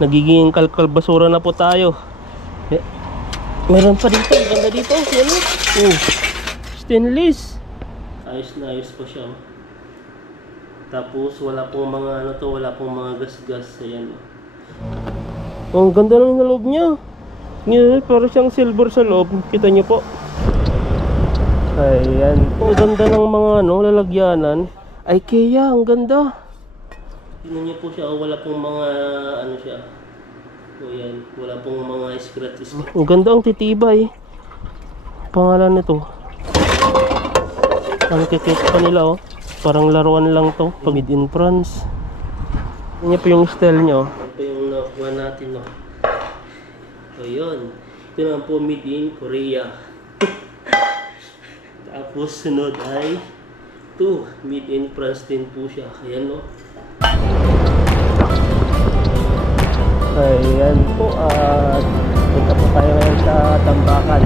Nagiging kalkal basura na po tayo. Eh, meron pa dito, ganda dito. Yan o. Stainless. Ayos na ayos pa siya. Tapos wala pong mga ano to, wala pong mga gas-gas. Ayan. Ang ganda ng loob niya. Ngayon, parang siyang silver sa loob. Kita niyo po. Ayan. Ang ganda ng mga ano, lalagyanan. IKEA, ang ganda. Tingnan niyo po siya, wala pong mga ano siya. O yan, wala pong mga scratches. Ang ganda, ang titibay. Pangalan nito. Ang kikit pa nila Parang laruan lang to. Made in France. Yan po yung style niya Ito yung nakuha natin So yun. Ito naman po made in Korea. Tapos sunod ay ito, made in France din po siya. Ayan Ayan po at punta po tayo ngayon sa Tambakan.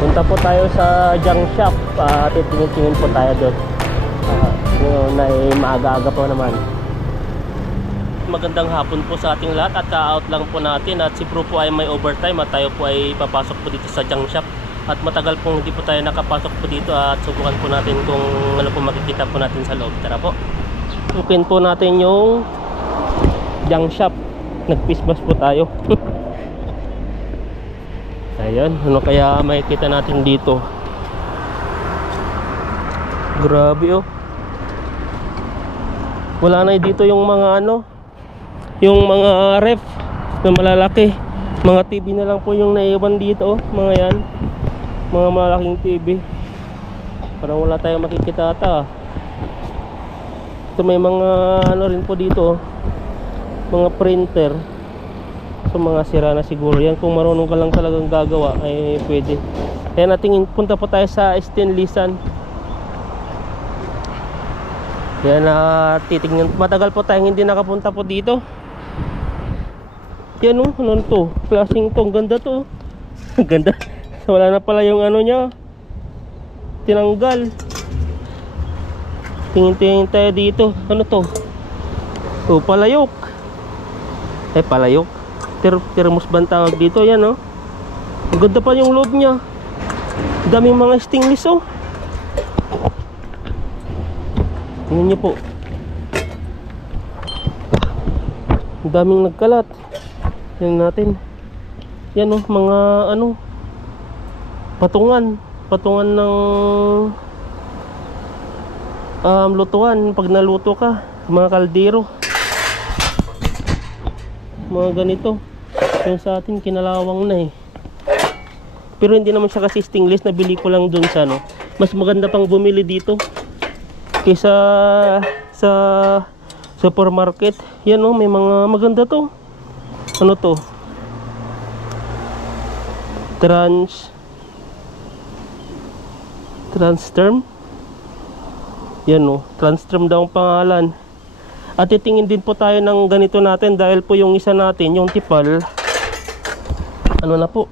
Punta po tayo sa junk shop at titingin-tingin po tayo doon. Ngayon ay maaga-aga po naman. Magandang hapon po sa ating lahat at ka-out lang po natin at si Bro po ay may overtime at tayo po ay papasok po dito sa junk shop. At matagal pong hindi po tayo nakapasok po dito at subukan po natin kung ano po makikita po natin sa loob. Tara po. Sukin po natin yung junk shop. Nag-pisbas po tayo. Ayan, ano kaya makikita natin dito? Grabe Wala na dito yung mga ano, yung mga ref na malalaki. Mga TV na lang po yung naiwan dito mga yan. Mga malaking TV. Parang wala tayong makikita ata. Ito may mga ano rin po dito. Mga printer. So mga sira na siguro yan. Kung marunong ka lang talagang gagawa ay pwede. Kaya natin punta po tayo sa stainlessan. Yan titignan. Matagal po tayong hindi nakapunta po dito. Yan ano to? Klaseng to. Ang ganda to. Ang ganda. Wala na pala yung ano nya. Tinanggal. Tingin-tingin tayo dito. Ano to? Palayok. Palayok. Thermos ba ang tawag dito? Yan Ang ganda pa yung loob nya. Daming mga stainless Tingnan nyo po. Ang daming nagkalat. Tingnan natin. Yan mga ano, patungan ng lutuan pag naluto ka, mga kaldero. Mga ganito. Yung sa atin kinalawang na Pero hindi naman siya kasi stainless, nabili ko lang dun sa mas maganda pang bumili dito kaysa sa supermarket. Yan may mga maganda to. Ano to? Transterm. Yan Transterm daw ang pangalan. At titingin din po tayo ng ganito natin dahil po yung isa natin, yung tipal, ano na po,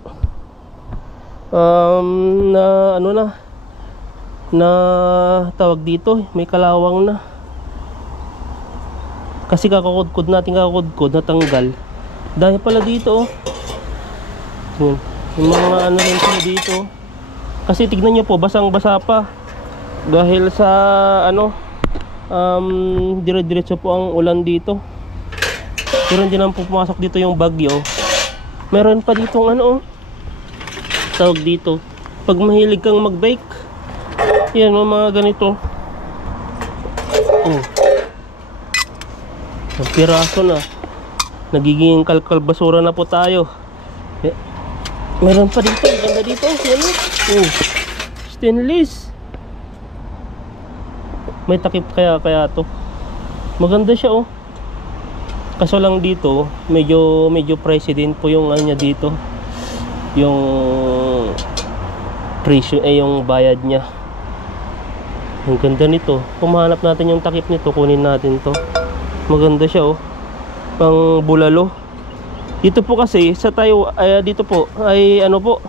na tawag dito, may kalawang na. Kasi kakakudkod natin, natanggal. Dahil pala dito Yan. Yung mga ano rin sila dito. Kasi tignan nyo po, basang-basa pa. Dahil sa dire-diretso po ang ulan dito. Pero hindi naman po pumasok dito yung bagyo. Meron pa ditong tawag dito, pag mahilig kang mag-bake, yan mga ganito. Ang piraso na. Nagiging kalkal basura na po tayo. Meron pa dito, ganda dito. Yan o. Oh, stainless. May takip kaya to. Maganda siya oh. Kaso lang dito, medyo pricey din po yung ano niya dito. Yung presyo yung bayad niya. Ang ganda nito. Kung mahanap natin yung takip nito, kunin natin to. Maganda siya oh. Pang bulalo. Dito po kasi sa tayo dito po ay ano po.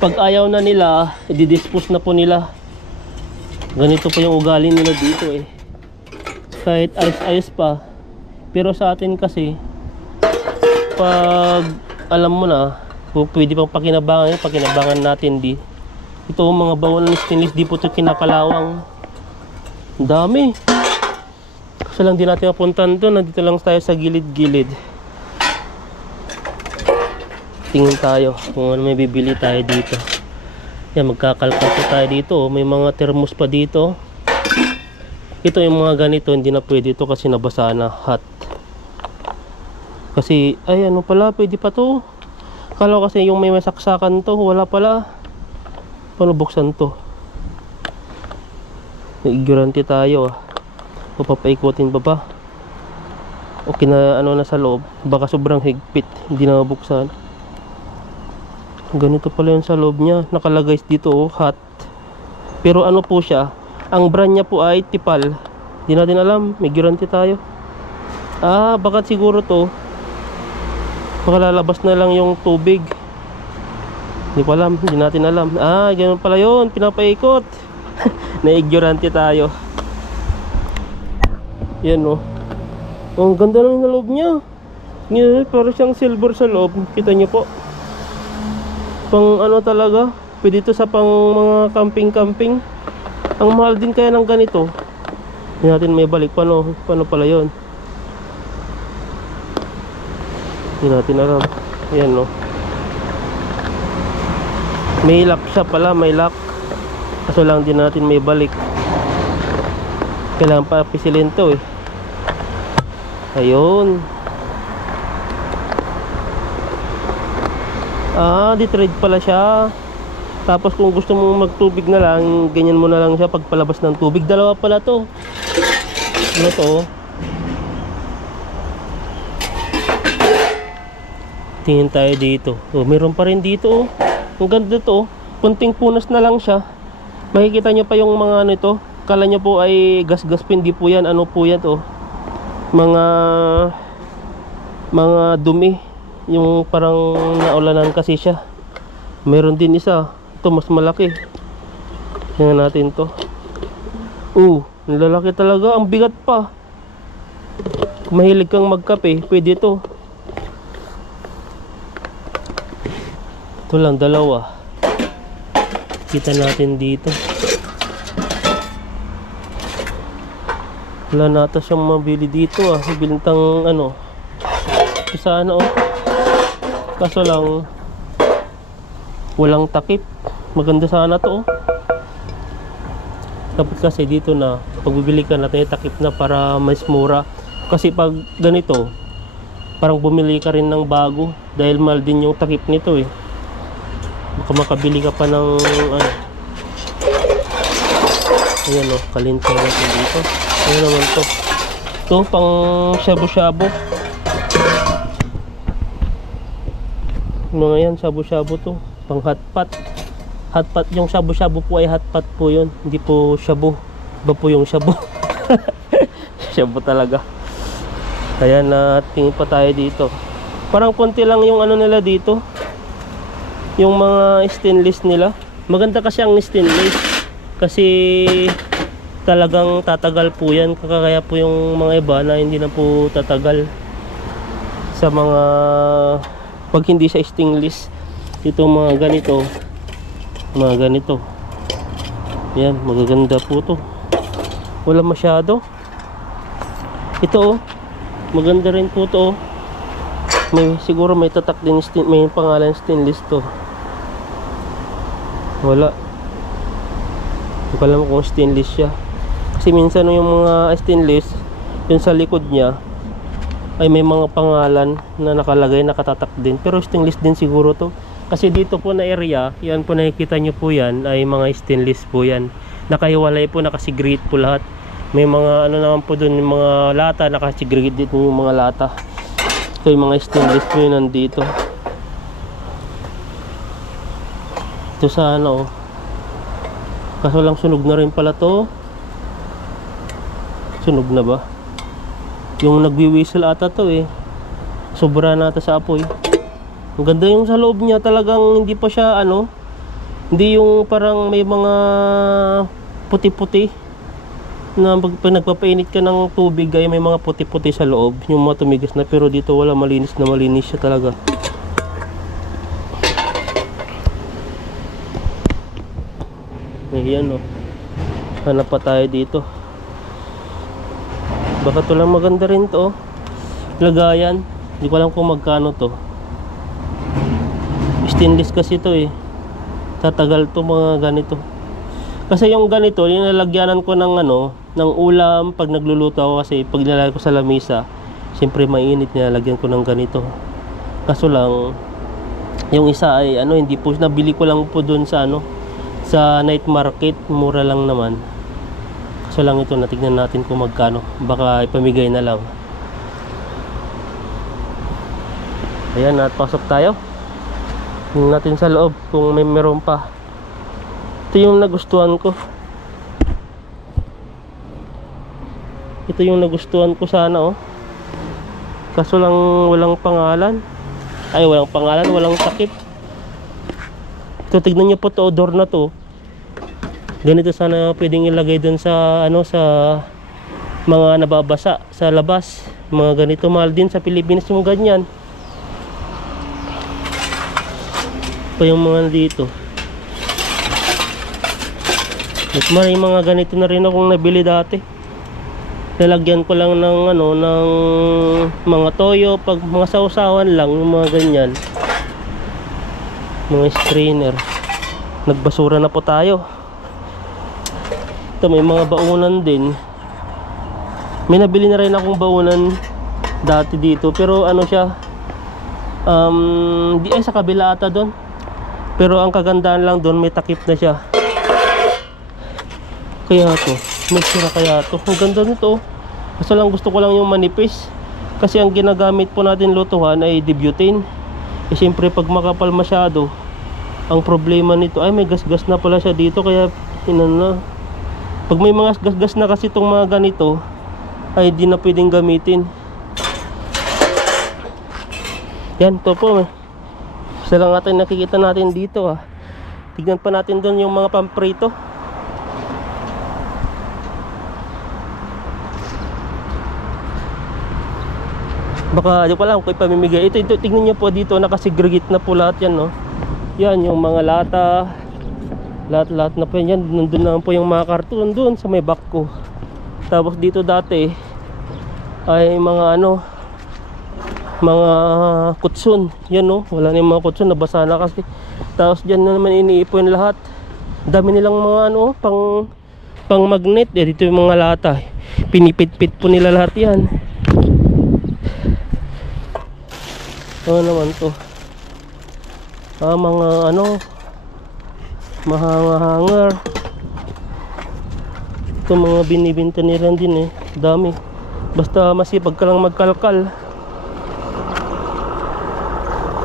Pag ayaw na nila, i-dispose na po nila. Ganito po yung ugali nila dito eh. Kahit ayos-ayos pa. Pero sa atin kasi pag alam mo na, pwede pang pakinabangan natin di. Ito mga bawal ng stainless, di po ito kinakalawang. Ang dami. Kasi lang di natin mapuntahan doon. Nandito lang tayo sa gilid-gilid. Tingin tayo kung ano may bibili tayo dito. Yan, magkakalkalto tayo dito. May mga thermos pa dito. Ito yung mga ganito, hindi na pwede ito kasi nabasa na, hot. Kasi, ay ano pala, pwede pa to. Kala ko kasi yung may masaksakan to, wala pala. Paano buksan to? Ignorante tayo ah. O papaikutin pa ba? O kina ano na sa loob, baka sobrang higpit, hindi na mabuksan. Ganito pala yun sa loob niya, nakalagay dito oh, hot. Pero ano po siya, ang brand niya po ay Tipal. Hindi natin alam, may guarantee tayo. Ah, baka siguro to baka lalabas na lang yung tubig. Hindi ko alam, hindi natin alam. Ah, ganun pala yun, pinapaikot. Na-ignorante tayo. Yan oh. Oh, ang ganda lang yung loob niya. Yan, parang siyang silver sa loob. Kita niyo po. Pang ano talaga, pwede ito sa pang mga camping. Ang mahal din kaya ng ganito. Hindi natin may balik. Paano pala yun? Hindi natin alam. Yan no. May lock siya pala, may lock. Kaso lang din natin may balik. Kailangan pa pisilin to eh. Ayun. Ah, di-trade pala siya. Tapos kung gusto mo magtubig na lang, ganyan mo na lang siya pagpalabas ng tubig. Dalawa pala to. Ano to? Tingin tayo dito. Oh, meron pa rin dito oh. Ang ganda to. Punting punas na lang siya. Makikita nyo pa yung mga ano ito. Kala nyo po ay gas-gas, hindi po yan. Ano po yan to? Mga dumi. Yung parang naulanan kasi siya. Meron din isa. Ito mas malaki. Tingnan natin to. Ang lalaki talaga. Ang bigat pa. Kung mahilig kang magkape, pwede to. Ito lang, dalawa. Kita natin dito. Wala nata siyang mabili dito ah. Bilintang ano. Ito sana oh. Kaso lang walang takip. Maganda sana to oh. Dapat kasi dito na pagbibili ka natin takip na para mas mura. Kasi pag ganito parang bumili ka rin ng bago. Dahil mahal din yung takip nito eh. Baka makabili ka pa ng ano. Ayan o, kalintang natin dito. Ayan naman to. Ito pang shabu-shabu. Mga yan, shabu-shabu to. Pang hotpot. Hotpot, yung shabu-shabu po ay hotpot po yun. Hindi po shabu. Iba po yung shabu. Shabu talaga. Kaya tingin pa tayo dito. Parang konti lang yung ano nila dito. Yung mga stainless nila. Maganda kasi ang stainless. Kasi talagang tatagal po yan. Kaya po yung mga iba na hindi na po tatagal. Sa mga pag hindi siya stainless. Ito mga ganito. Mga ganito. Yan, magaganda po to. Wala masyado. Ito oh. Maganda rin po to oh. Siguro may tatak din, may pangalan stainless to. Wala. Hindi ko alam kung stainless siya. Kasi minsan yung mga stainless, yung sa likod niya, ay may mga pangalan na nakalagay, nakatatak din, pero stainless din siguro to. Kasi dito po na area, yan po nakikita nyo po yan, ay mga stainless po yan. Nakahiwalay po, nakasigrate po lahat. May mga ano naman po dun, yung mga lata, nakasigrate dito yung mga lata. So yung mga stainless po yun nandito. Ito sa ano, kaso lang sunog na rin pala to. Sunog na ba? Yung nagwi-whistle ata to eh. Sobra na ata sa apoy. Ang ganda yung sa loob niya, talagang hindi pa siya ano, hindi yung parang may mga puti-puti na pag nagpapainit ka ng tubig ay may mga puti-puti sa loob, yung mga tumigas na, pero dito wala, malinis na malinis siya talaga. Ayan o, hanap pa tayo dito. Baka to lang maganda rin to, lagayan. Hindi ko alam kung magkano to. Stainless kasi to eh, tatagal to mga ganito. Kasi yung ganito, nilalagyanan ko ng ano, ng ulam pag nagluluto ako, kasi pag nilalagay ko sa lamisa, siyempre mainit, nilalagyan ko ng ganito. Kaso lang, yung isa ay ano, hindi po, nabili ko lang po dun sa ano, sa night market, mura lang naman. Kaso lang ito, natignan natin kung magkano, baka ipamigay na lang. Ayan, at pasok tayo. Tingnan natin sa loob kung may meron pa. Ito yung nagustuhan ko. Ito yung nagustuhan ko sana oh. Kaso lang walang pangalan. Ay, walang pangalan, walang takip. Ito, tignan nyo po to, door na to. Ganito sana pwedeng ilagay dun sa ano, sa mga nababasa sa labas. Mga ganito, mahal din sa Pilipinas yung ganyan. Pa yung mga dito. At may mga ganito na rin akong nabili dati. Lalagyan ko lang ng ano, ng mga toyo, pag mga sausawan lang, yung mga ganyan. Mga strainer. Nagbasura na po tayo. Ito, may mga baunan din. May nabili na rin akong baunan dati dito, pero ano siya, di ay sa kabila ata doon. Pero ang kagandahan lang doon, may takip na siya. Kaya to, may sira kaya to. Ang ganda nito. Kaso lang gusto ko lang yung manipis. Kasi ang ginagamit po natin lutuhan ay debutane. Eh siyempre pag makapal masyado, ang problema nito ay may gasgas na pala siya dito. Kaya na. Pag may mga gasgas na kasi itong mga ganito, ay di na pwedeng gamitin. Yan, to po. Isa lang natin nakikita natin dito ah. Tignan pa natin doon yung mga pamprito. Baka di ko alam kung ipamimigay. Ito, tignan nyo po dito, nakasegregate na po lahat yan, no? Yan, yung mga lata. Lahat na po yan. Nandun naman po yung mga karton doon sa may back ko. Tapos dito dati ay mga ano, mga kutsun. Yan, no? Wala na yung mga kutsun, nabasa na kasi. Tapos dyan na naman iniipon lahat. Dami nilang mga ano, pang magnet. Dito yung mga lata. Pinipit-pit po nila lahat yan. Ano naman to? Mga ano, mahanga-hanger. Ito mga binibinta nila din eh. Dami. Basta masipag ka lang magkalkal.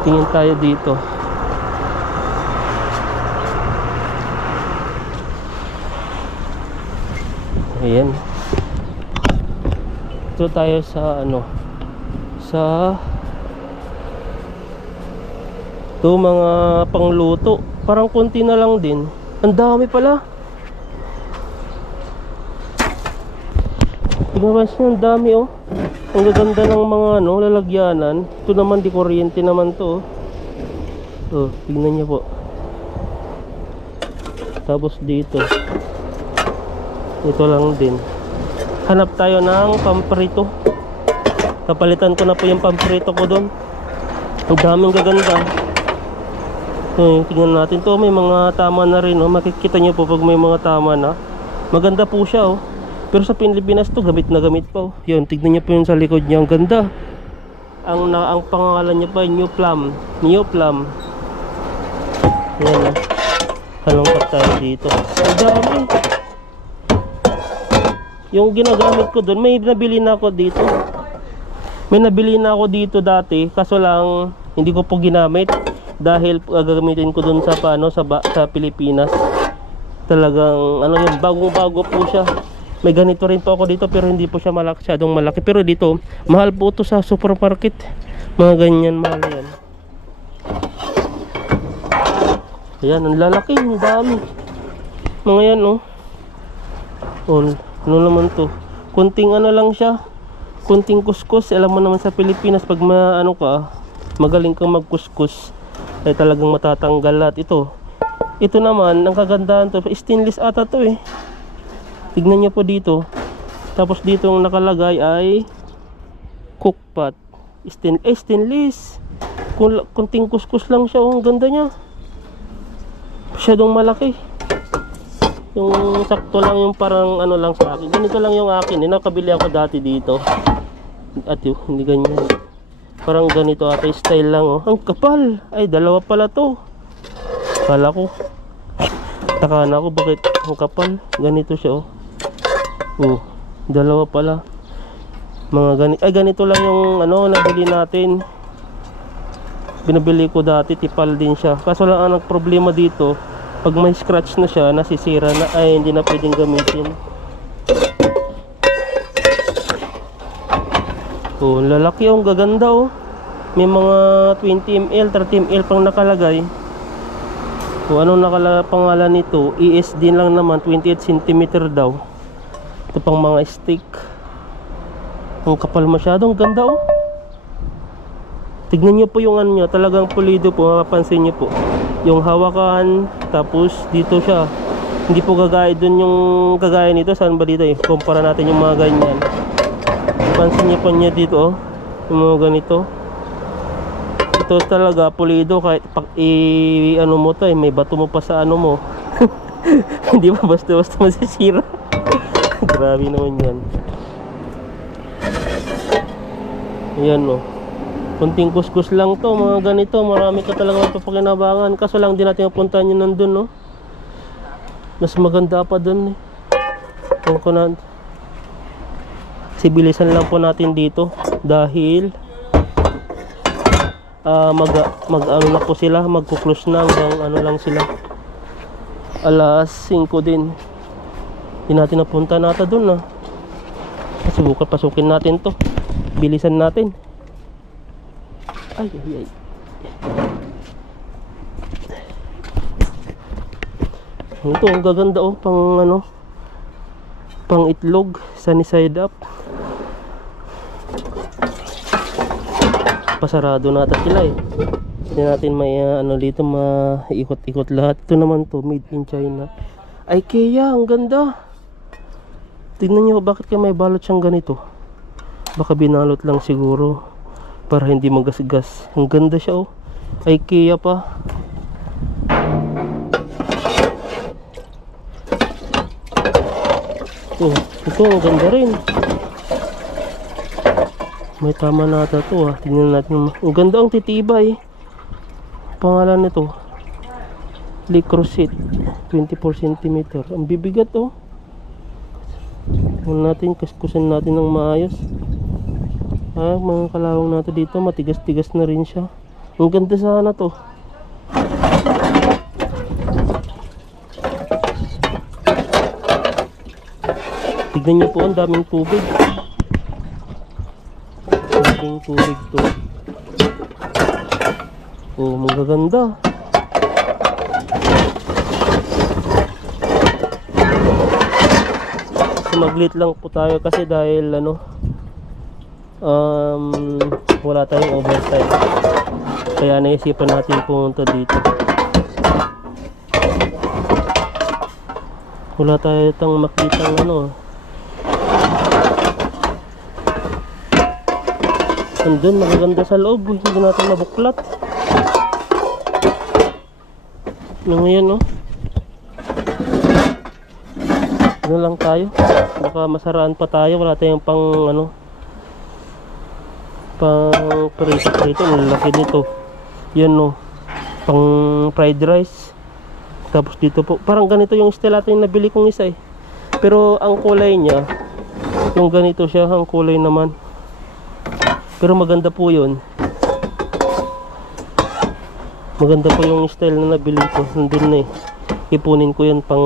Tingin tayo dito. Ayan. Ito tayo sa ano, sa ito mga pangluto. Parang konti na lang din. Ang dami pala. Tingnan mo, ang dami oh. Ang gaganda ng mga ano, lalagyanan. Ito naman di kuryente naman to oh. Oh, tingnan niyo po. Tapos dito. Ito lang din. Hanap tayo ng pamprito. Kapalitan ko na po yung pamprito ko doon. Ang daming gaganda. Tingnan natin to, may mga tama na rin oh. Makikita nyo po pag may mga tama na. Maganda po siya oh. Pero sa Pilipinas to, gamit na gamit pa oh. Yun, tignan nyo po yun sa likod niya. Ang ganda. ang pangalan niya pa New Plum. New Plum. Ayan, halongkat tayo dito. Ang dami. Yung ginagamit ko doon, may nabili na ako dito. May nabili na ako dito dati, kaso lang hindi ko po ginamit dahil gagamitin ko doon sa sa Pilipinas. Talagang ano yun, bagong-bago po siya. May ganito rin po ako dito pero hindi po siya masyadong malaki. Pero dito, mahal po ito sa supermarket. Mga ganyan, mahal yan. Ayan, ang lalaki, ang dami. Mga yan, oh. Oh, ano naman to? Kunting ano lang siya. Kunting kuskus. Alam mo naman sa Pilipinas, pag magaling kang magkuskus, ay talagang matatanggal lahat ito. Ito naman, ang kagandahan to, stainless ata to eh. Tignan nyo po dito. Tapos dito ang nakalagay ay cookpot. Stainless. Kunting kuskus lang siya. Oh, ang ganda niya. Masyadong malaki. Yung sakto lang, yung parang ano lang sa akin. Ganito lang yung akin. Nakabili ako dati dito. At yun, hindi ganyan. Parang ganito ata style lang. Oh. Ang kapal. Ay, dalawa pala to. Kala ko. Taka na ako bakit ang kapal. Ganito siya, oh. Oh, dalawa pala. Ganito lang yung nabili natin. Binabili ko dati, tipal din siya. Kaso lang ang problema dito, pag may scratch na siya, nasisira na, ay hindi na pwedeng gamitin. Oh, lalaki, oh, gaganda, oh. May mga 20 ml, 30 ml pang nakalagay. Kung anong pangalan nito, ESD lang naman, 28 cm daw. Ito pang mga stick. Ang kapal masyado, ang ganda, oh. Tignan nyo po yung ano niya, talagang pulido po, mapapansin nyo po. Yung hawakan, tapos dito siya. Hindi po gagaya dun yung kagaya nito, saan ba dito eh? Kumpara natin yung mga ganyan. Pansin nyo po niya dito, oh. Yung mga ganito. Ito talaga pulido, kahit ano mo to eh, may bato mo pa sa ano mo. Hindi ba basta-basta masisira. Grabe naman yan. Ayan, oh. Kunting kuskus lang to, mga ganito. Marami ka talaga mapapakinabangan. Kaso lang din natin mapuntahan yun nandun, no. Mas maganda pa dun eh. Sibilisan lang po natin dito dahil ano na po sila, magkuklose na hanggang ano lang sila, alas 5 din. Hindi natin napunta nata dun, ah. Subukan pasukin natin to, bilisan natin. Ay. Ito ang gaganda, oh, pang itlog, sunny side up. Pasarado nata sila eh. Hindi natin may dito maikot-ikot lahat. Ito naman to, made in China. IKEA, ang ganda. Tingnan nyo bakit kaya may balot siyang ganito. Baka binalot lang siguro para hindi magasgas. Ang ganda siya, oh. IKEA pa. Ito ang ganda rin. May tama nata to, ah. Tingnan natin. Ang ganda, ang titibay. Pangalan nito, Licrosit 24 cm. Ang bibigat, oh. Tingnan natin, kaskusin natin ng maayos. Mga kalawang natin dito, matigas-tigas na rin siya. Ang ganda sana to. Tignan nyo po, ang daming tubig. Daming tubig to. Oh, magaganda. Maglit lang po tayo kasi dahil wala tayong overtime, kaya naisipan natin pumunta dito. Wala tayo tang makitang andun, magaganda sa loob, hindi natin mabuklat. Ngayon, ano lang tayo, baka masaraan pa tayo, wala tayong pang Pang prito, ang laki nito. Yan no, pang fried rice. Tapos dito po, parang ganito yung style natin yung nabili kong isa eh. Pero ang kulay niya, yung ganito siya, ang kulay naman. Pero maganda po yun. Maganda po yung style na nabili ko. Nandun na eh. Ipunin ko yan pang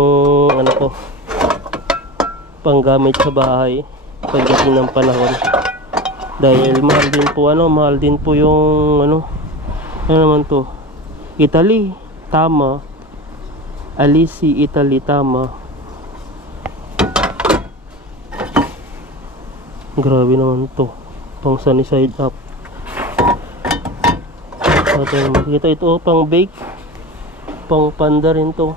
ano ko, pang gamit sa bahay pagdating ng panahon. Dahil mahal din po mahal din po yung ano naman to, Italy, tama. Alisi, Italy, tama. Grabe naman to, pang sunny side up. Makikita ito pang bake, pang panda rin to.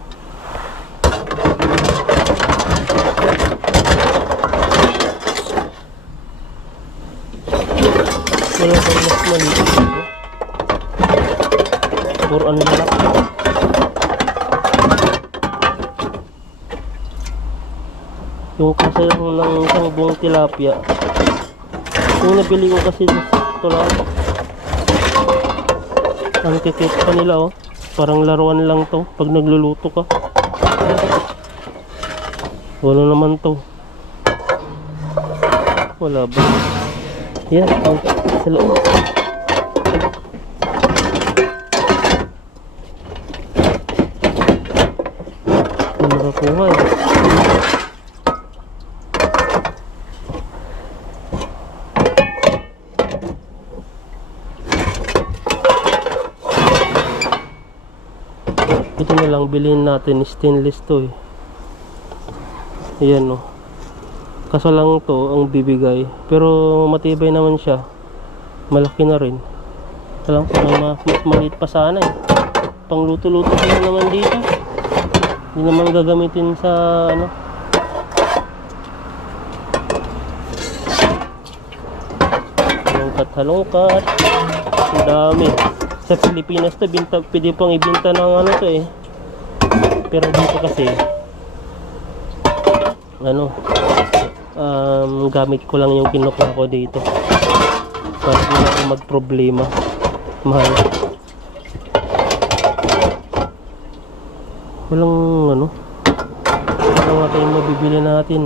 Wala pang mas maliit dito. Or ano na lang. Yung kasi ng isang buong tilapia, yung nabili ko kasi ito lang, ang kikit pa nila oh, parang laruan lang to pag nagluluto ka. Wala naman to, wala ba? Yan, sa loob. Hindi makakuha eh. Ito na lang bilhin natin, stainless to eh. Ayan oh. Kaso lang to ang bibigay, pero matibay naman siya. Malaki na rin. Alam ko mas maliit pa sana eh. Pang luto-luto ko naman dito. Hindi naman gagamitin sa ano. Halongkat. Ang dami. Sa Pilipinas to, pwede pang ibenta ng ano to eh. Pero dito kasi ano, gamit ko lang yung kinukuha ko dito para hindi na ako magproblema. Mahal. Walang ano, walang nga tayong mabibili natin.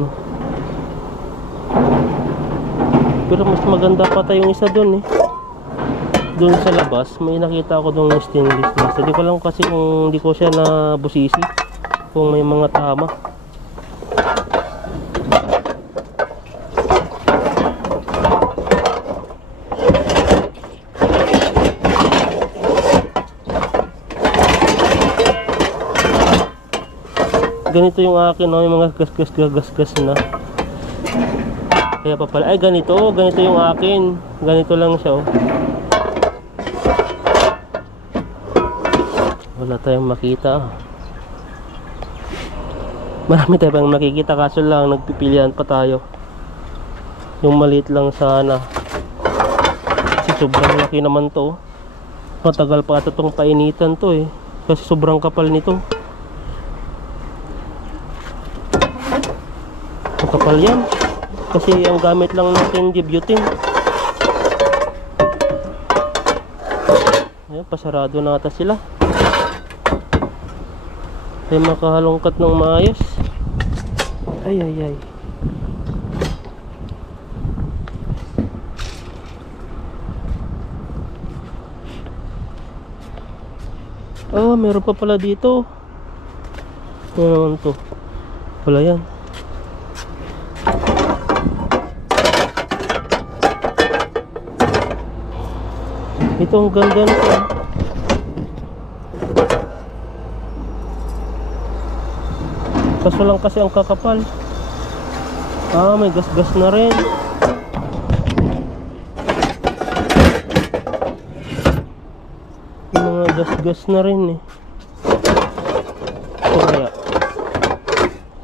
Pero mas maganda pa tayong isa dun eh. Doon sa labas may nakita ako doon ng stainless glass. Hindi ko lang kasi kung hindi ko siya nabusisi kung may mga tama. Ganito yung akin, no? Yung mga gas-gas na. Kaya pa pala, ay ganito yung akin. Ganito lang siya oh. Wala tayong makita. Marami tayong makikita kaso lang nagpipilian pa tayo. Yung maliit lang sana. Kasi sobrang laki naman to. Matagal pa ito itong painitan to eh. Kasi sobrang kapal nito. Kapal yan. Kasi ang gamit lang natin butane. Ayan, pasarado na ata sila. Ay makahalongkat ng maayos. Ay. Oh, meron pa pala dito. Ano naman to? Wala yan. Ito ang ganda nito. Kaso lang kasi ang kakapal. May gas-gas na rin. Yung mga gas-gas na rin eh. Ito kaya.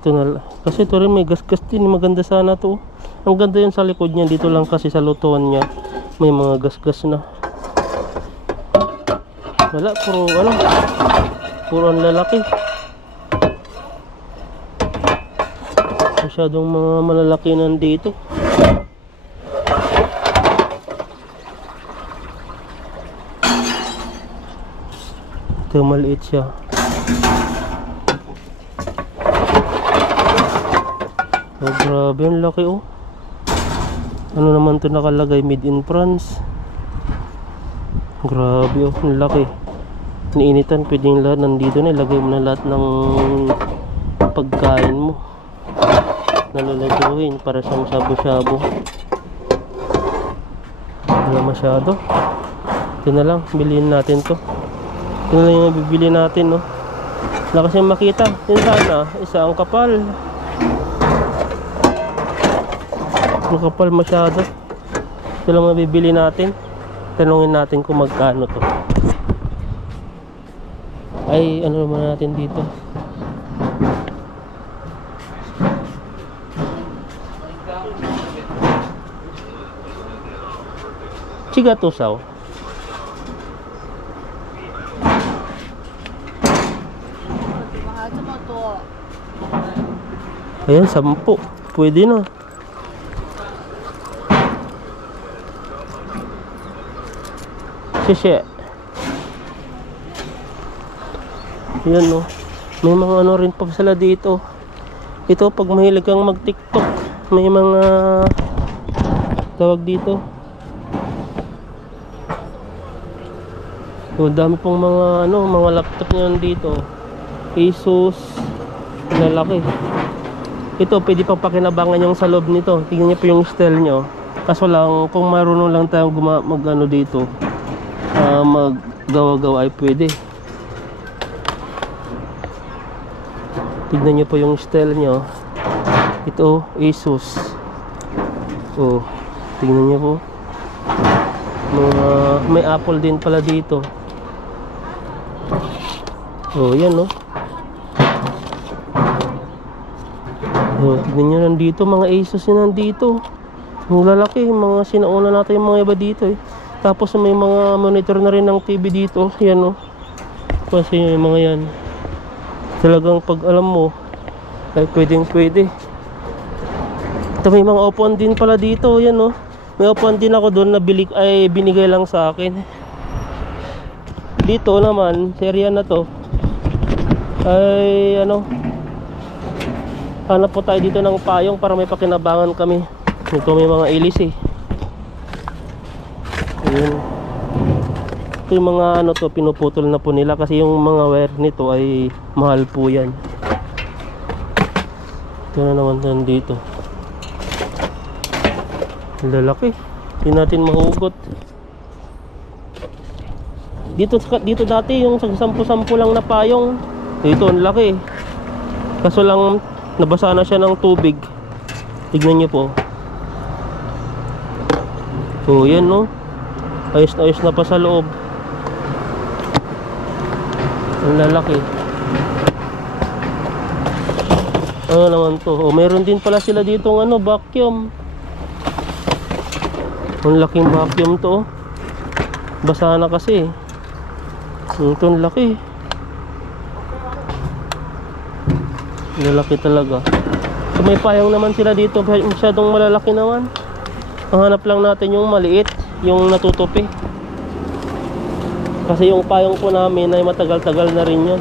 Ito na lang. Kasi ito rin may gas-gas din. Maganda sana to. Ang ganda yun sa likod niya. Dito lang kasi sa lutuan niya may mga gas-gas na. Wala, puro ang lalaki. Masyadong mga malalaki nandito. Ito maliit siya. Oh, grabe, ang laki oh. Ano naman to nakalagay? Made in France. Grabe oh, ang laki. Niinitan, pwedeng lahat nandito na. Ilagay mo na lahat ng pagkain mo. Nalaladuhin para siyang shabu-shabu. Wala masyado. Ito na lang, bilhin natin to. Ito na lang yung bibili natin, no. Wala kasi makita. Yun sana, isa ang kapal. Ang kapal masyado. Ito lang mabibili natin. Tanungin natin kung magkano to. Ay, ano naman natin dito. Chigatusaw. Ayan, 10. Pwede na. Sisye. Ayan no. May mga ano rin pa sila dito. Ito pag mahilig kang mag TikTok, may mga tawag dito. So, dami pong mga ano, mga laptop niyan dito. Asus, lalaki. Ito pwede pang pakinabangan yung sa loob nito. Tingnan niyo po yung style nyo. Kaso lang kung marunong lang tayong mag ano dito, maggawa-gawa ay pwede. Tignan nyo po yung style nyo. Ito Asus. Oh, tingnan nyo po. May Apple din pala dito. Oh, yan no. Oh, tignan nyo nandito. Mga Asus yun nandito. Yung lalaki. Mga sinauna natin yung mga iba dito eh. Tapos may mga monitor na rin ng TV dito. Yan no. Kasi yung mga yan. Talagang pag alam mo ay pwedeng pwede. Ito may mga upuan din pala dito. Yan no. May upuan din ako doon na binigay lang sa akin. Dito naman sa area na to ay ano, hanap po tayo dito ng payong para may pakinabangan kami. Ito may mga ilis eh. Ayun. Ito yung mga ano to, pinuputol na po nila kasi yung mga wire nito ay mahal po yan. Ito na naman nandito. Lalaki. Hindi natin mahugot. Dito dati yung 10-10 lang na payong. Ito ang laki. Kaso lang nabasa na siya ng tubig. Tignan niyo po. So yan no. Ayos na ayos na pa sa loob. Ang lalaki. Ano naman to? Oh, meron din pala sila dito ng ano, vacuum. Ang laking vacuum to. Basa na kasi. Ito ang laki. Lalaki talaga. So may payong naman sila dito. Masyadong malalaki naman. Ang hanap lang natin yung maliit, yung natutupi. Kasi yung payong po namin ay matagal-tagal na rin yun.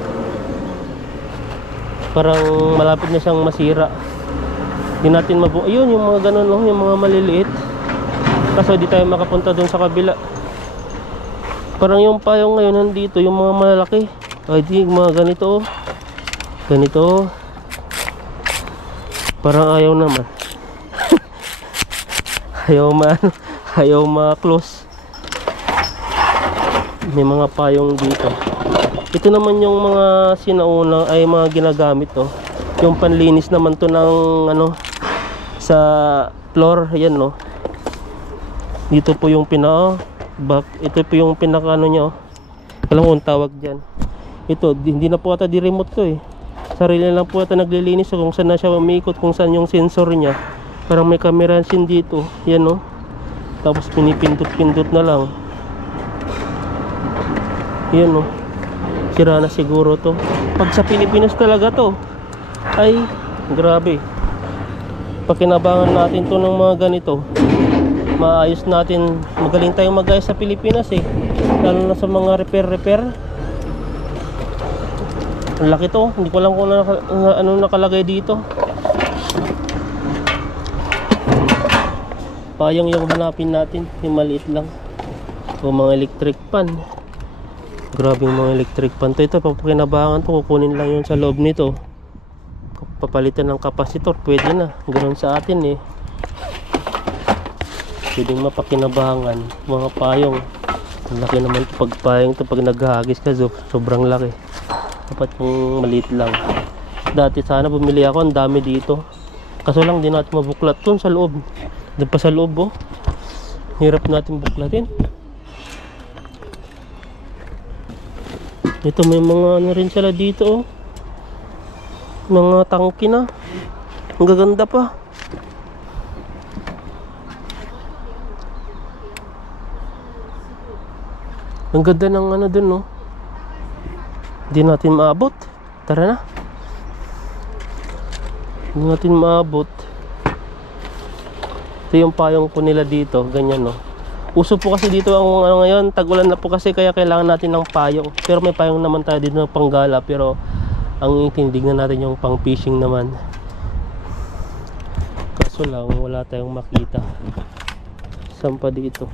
Parang malapit na siyang masira. Hindi natin ayun yung mga ganun no, yung mga maliliit. Kasi di tayo makapunta dun sa kabila. Parang yung payong ngayon nandito, yung mga malalaki. Ay di, mga ganito. Ganito. Parang ayaw naman. ayaw ma-close. May mga payong dito. Ito naman yung mga sinaunang ay mga ginagamit to. Yung panlinis naman to ng ano sa floor, ayan no. Dito po yung ito po yung pinaka ano niya. Alam mo kung tawag diyan. Ito hindi na po ata di remote to eh. Sarili lang po ata naglilinis so kung saan na siya umikot, kung saan yung sensor niya. Parang may camera sin dito. Yan no. Tapos pinipindot-pindot na lang. Yan no. Sira na siguro to. Pag sa Pilipinas talaga to ay grabe. Pakinabangan natin to ng mga ganito. Maayos natin. Magaling tayong mag-ayos sa Pilipinas eh. Lalo na sa mga repair. Ang laki to. Hindi ko alam kung ano nakalagay dito. Payong yung hanapin natin. Yung maliit lang. O mga electric pan. Grabe yung mga electric pan to. Ito, papakinabangan to. Kukunin lang yun sa loob nito. Papalitan ng kapasitor. Pwede na. Ganoon sa atin eh. Pwedeng mapakinabangan. Mga payong. Ang laki naman ito. Pag payong ito, pag naghahagis ka, sobrang laki. Dapat yung maliit lang. Dati sana bumili ako. Ang dami dito. Kaso lang di natin mabuklat dun sa loob. Doon pa sa loob oh. Hirap natin buklatin. Ito may mga ano rin sila dito oh. Mga tangke na. Ang gaganda pa. Ang ganda ng ano dun no. Hindi natin maabot. Tara na. Hindi natin maabot. Ito yung payong po nila dito, ganyan no. Uso po kasi dito ang ano ngayon, tag-ulan na po kasi kaya kailangan natin ng payong. Pero may payong naman tayo dito ng panggala, pero ang itindignan natin yung pang fishing naman. Kaso lang wala tayong makita. Saan pa dito?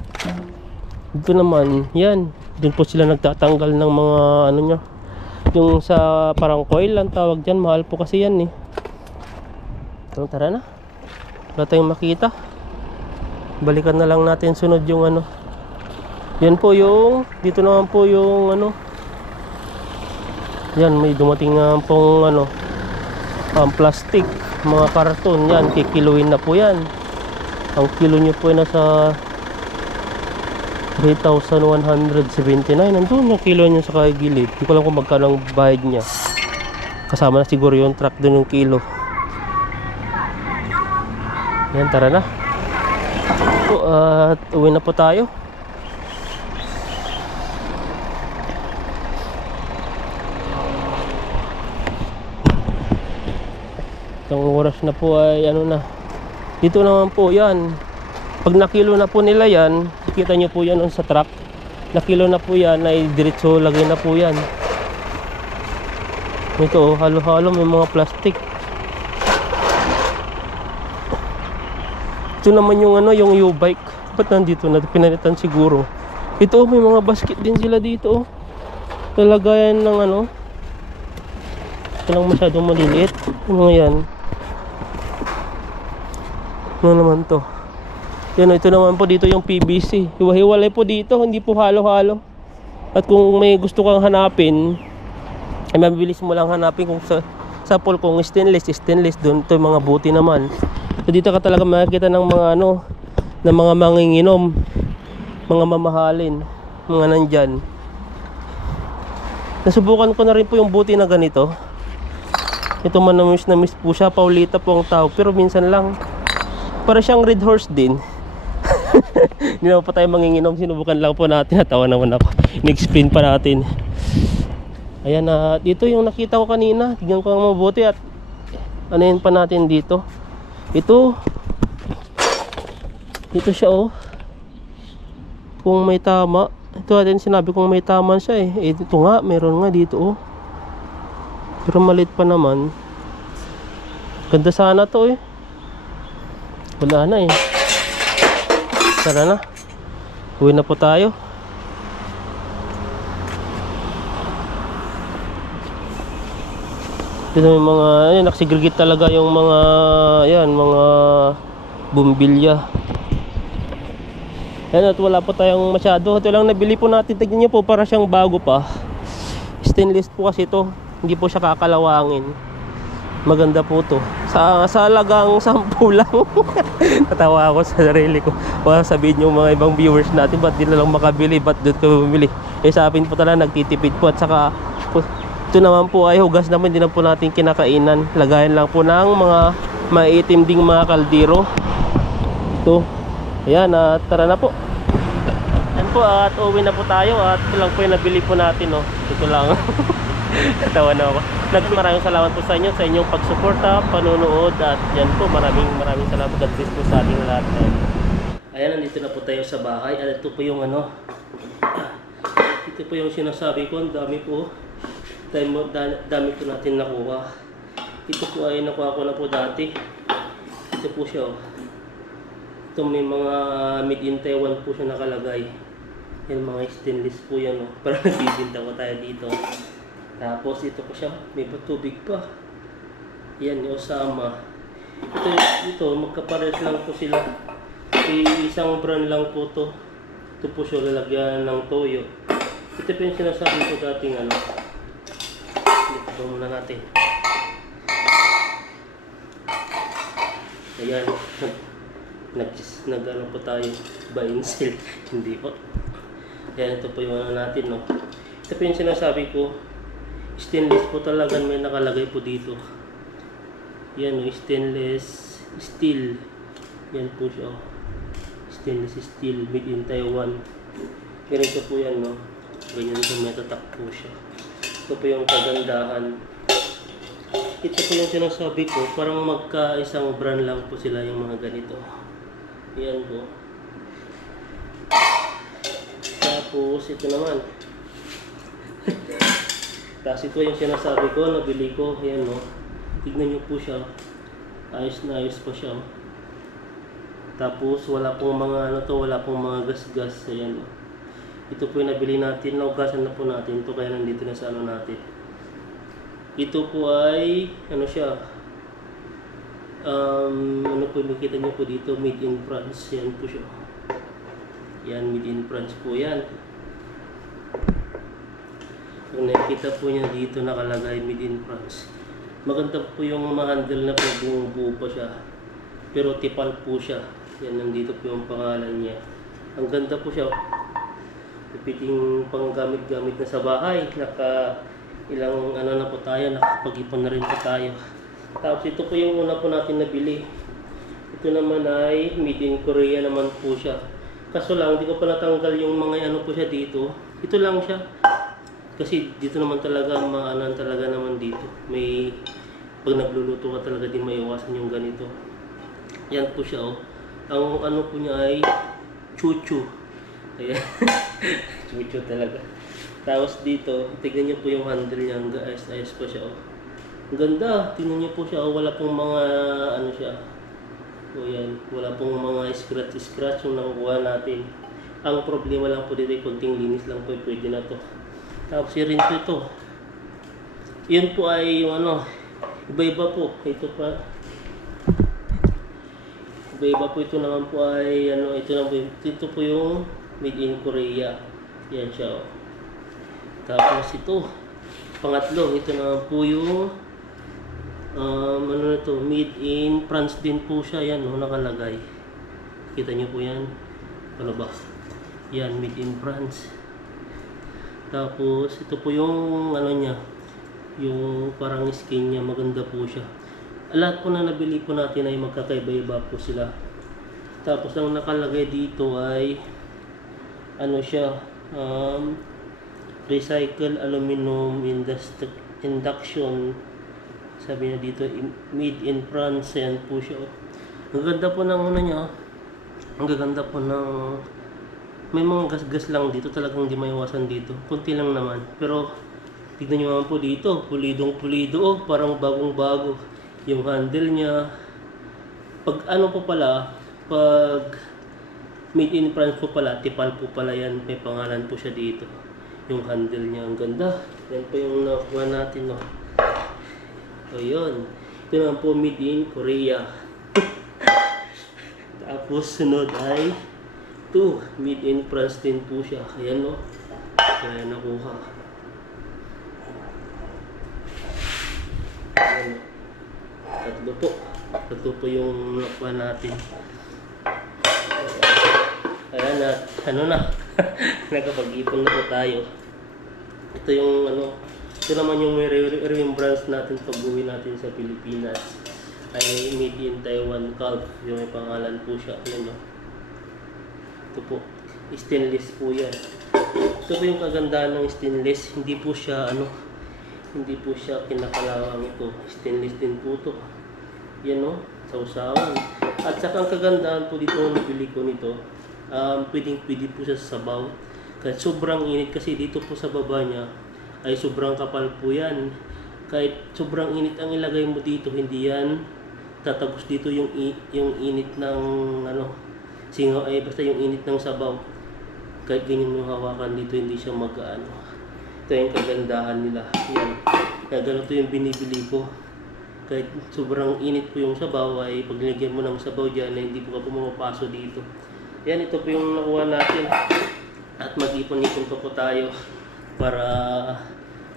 Dito naman, yan. Doon po sila nagtatanggal ng mga ano nyo. Yung sa parang coil lang tawag dyan, mahal po kasi yan eh. Tara na. Wala tayong makita. Balikan na lang natin sunod yung ano. Yan po yung dito naman po yung ano. Yan may dumating nga pong ano plastic, mga karton yan, kikiluin na po yan. Ang kilo nyo po ay nasa 3,179. Nandun yung kilo nyo sa kagilid. Hindi ko lang kung magkano ang bayad nya. Kasama na siguro yung truck dun yung kilo. Yan, tara na. At uwi na po tayo. Itong oras na po ay ano na. Dito naman po yan. Pag nakilo na po nila yan, kita nyo po yan sa truck. Nakilo na po yan, ay diretso lagay na po yan. Ito, halo-halo may mga plastic. Ito naman yung ano, yung U-bike. Ba't nandito na? Pinalitan siguro. Ito, may mga basket din sila dito. Talagayan ng ano. Ito lang masyadong maliliit. Yung mga yan. Ano naman to? Yan, ito naman po dito yung PVC. Hiwa-hiwalay po dito, hindi po halo-halo. At kung may gusto kang hanapin, ay mabilis mo lang hanapin kung sa pool kung stainless doon. Ito yung mga buti naman. So dito ka talaga makikita ng mga ano, ng mga manginginom, mga mamahalin, mga nandyan. Nasubukan ko na rin po yung buti na ganito. Ito man na miss po siya, Paulita po ang tawag, pero minsan lang. Para siyang red horse din. Hindi naman pa tayo manginginom, sinubukan lang po natin. Natawa naman ako, in-explain pa natin. Ayan na, dito yung nakita ko kanina. Tignan ko ang mabuti at ano pa natin dito. Ito siya oh. Kung may tama. Ito atin sinabi kung may tama siya eh. Ito nga, meron nga dito oh. Pero maliit pa naman. Ganda sana to eh. Wala na eh. Tara na. Uwi na po tayo. Dito may mga, ayun, naksigilgit talaga yung mga, yan, mga bumbilya. Ayan, at wala po tayong masyado. Ito lang nabili po natin. Tignan nyo po, para siyang bago pa. Stainless po kasi ito. Hindi po siya kakalawangin. Maganda po to. Sa halagang 10 lang. Natawa ako sa sarili ko. Baka sabihin nyo mga ibang viewers natin, ba't di na lang makabili, ba't doon ka bumili? Eh sa akin po talaga nagtitipid po. At saka ito naman po ay hugas naman, hindi na po natin kinakainan. Lagayan lang po ng mga maitim ding mga kaldero. Ito. Ayan, tara na po. Ayan po, at uwi na po tayo. At ito lang po yung nabili po natin. Oh. Ito lang. Natawa na ako. Maraming salamat po sa inyo, sa inyong pagsuporta, panunood. At yan po, maraming salamat. God bless po sa ating lahat. Ayan, nandito na po tayo sa bahay. At ito po yung ano. Ito po yung sinasabi ko. Ang dami po. Dami po natin nakuha. Ito po ay nakuha ko na po dati. Ito po siya oh. Ito may mga made in Taiwan po siya nakalagay. Yan mga stainless po yan oh. Parang nagbibinta ko tayo dito. Tapos ito po siya, may patubig pa. Yan yung Osama. Ito magkapares lang po sila. Isang brand lang po to. Ito po siya lalagyan ng toyo. Ito po yung sinasabi ko dating ano. Ito muna natin. Ayan. Nag-ano po tayo. Buy and sell. Hindi po. Ayan, ito po yung ano natin, no. Ito po yung sinasabi ko. Stainless po talaga may nakalagay po dito. Yan, no. Stainless steel. Yan po siya, oh. Stainless steel. Made in Taiwan. Ganito po yan, no. Ganyan po may tatak po siya. Ito po yung kagandahan. Ito po yung sinasabi ko. Parang magka-isang brand lang po sila yung mga ganito. Yan po. Tapos ito naman. Tapos ito yung sinasabi ko, nabili ko. Yan no. Tignan nyo po siya. Ayos na ayos po siya. Tapos wala pong mga ano to, wala pong mga gas-gas. Ayan no. Ito po yung nabili natin. Naugasan na po natin. Ito kaya nandito na sa ano natin. Ito po ay ano siya. Ano po makita nyo po dito, made in France. Yan po siya. Yan, made in France po yan. Kung nakikita po niya dito nakalagay made in France. Maganda po yung ma-handle na po, buo pa siya. Pero tipal po siya. Yan, nandito po yung pangalan niya. Ang ganda po siya. Pipiting pang gamit-gamit na sa bahay. Ilang ano na po tayo, nakapag-ipon na rin po tayo. Tapos ito po yung una po natin nabili. Ito naman ay made in Korea naman po siya. Kaso lang, hindi ko pa natanggal yung mga ano po siya dito. Ito lang siya. Kasi dito naman talaga, maanan talaga naman dito. May, pag nagluluto ka talaga din maiwasan yung ganito. Yan po siya oh. Ang ano po niya ay chuchu. Ayan. Chuchu talaga. Tapos dito, tignan niyo po yung handle niya. Ayos pa siya oh. Ang ganda, tingnan niyo po siya, oh, wala pong mga ano siya. O yan, wala pong mga scratch yung nakukuha natin. Ang problema lang po dito ay konting linis lang po, pwede na to. Tapos rin po ito. Yun po ay yung ano, iba-iba po. Ito pa. Iba-iba po ito naman po ay ano, ito po yung made in Korea. Yan siya oh. Tapos ito, pangatlo, ito naman po yung ano na to, made in France din po siya. Yan no, nakalagay. Kita nyo po yan. Ano ba? Yan, made in France. Tapos ito po yung ano niya, yung parang skin niya, maganda po siya. Lahat po na nabili po natin ay magkakaiba-iba po sila. Tapos ang nakalagay dito ay ano siya, recycle aluminum induction. Sabi niya dito, made in France. Yan po siya. Ang ganda po ng ano niya. Ang gaganda po ng... May mga gas-gas lang dito. Talagang hindi maiwasan dito. Kunti lang naman. Pero, tignan nyo naman po dito. Pulidong-pulido. Oh, parang bagong-bago. Yung handle niya. Pag ano po pala, pag made in France po pala, tipal po pala yan. May pangalan po siya dito. Yung handle niya. Ang ganda. Yan po yung nakuha natin. No? So yun, ito naman po made in Korea. Tapos sunod ay ito, made in France din po siya. Ayan no, kaya nakuha. Ayan no, tatlo po yung nakuha natin. Ayan na, ano na, nakapag-ipon na po tayo. Ito yung ano, ito naman yung remembrance natin pag-uwi natin sa Pilipinas. Ay made in Taiwan Calf. Yung may pangalan po siya. Ayan no. Ito po. Stainless po yan. Ito po yung kagandahan ng stainless. Hindi po siya ano. Hindi po siya kinakalawang ito. Stainless din po ito. Yan no. Sausawan. At saka ang kagandahan po dito nabili ko nito. Pwede po siya sa sabaw. Kahit sobrang init kasi dito po sa baba niya ay sobrang kapal po yan. Kahit sobrang init ang ilagay mo dito, hindi yan tatagos dito yung init ng ano, singaw ay basta yung init ng sabaw. Kahit ganyan mo hawakan dito, hindi siya mag-ano. Ito yung kagandahan nila. Yan. Kaya ganito yung binibili ko. Kahit sobrang init po yung sabaw, ay pag nilagyan mo ng sabaw dyan, ay hindi po ka pumapaso dito. Yan, ito po yung nakuha natin. At mag-ipon-ipon pa po tayo para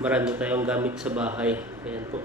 marami tayong gamit sa bahay. Ayan po.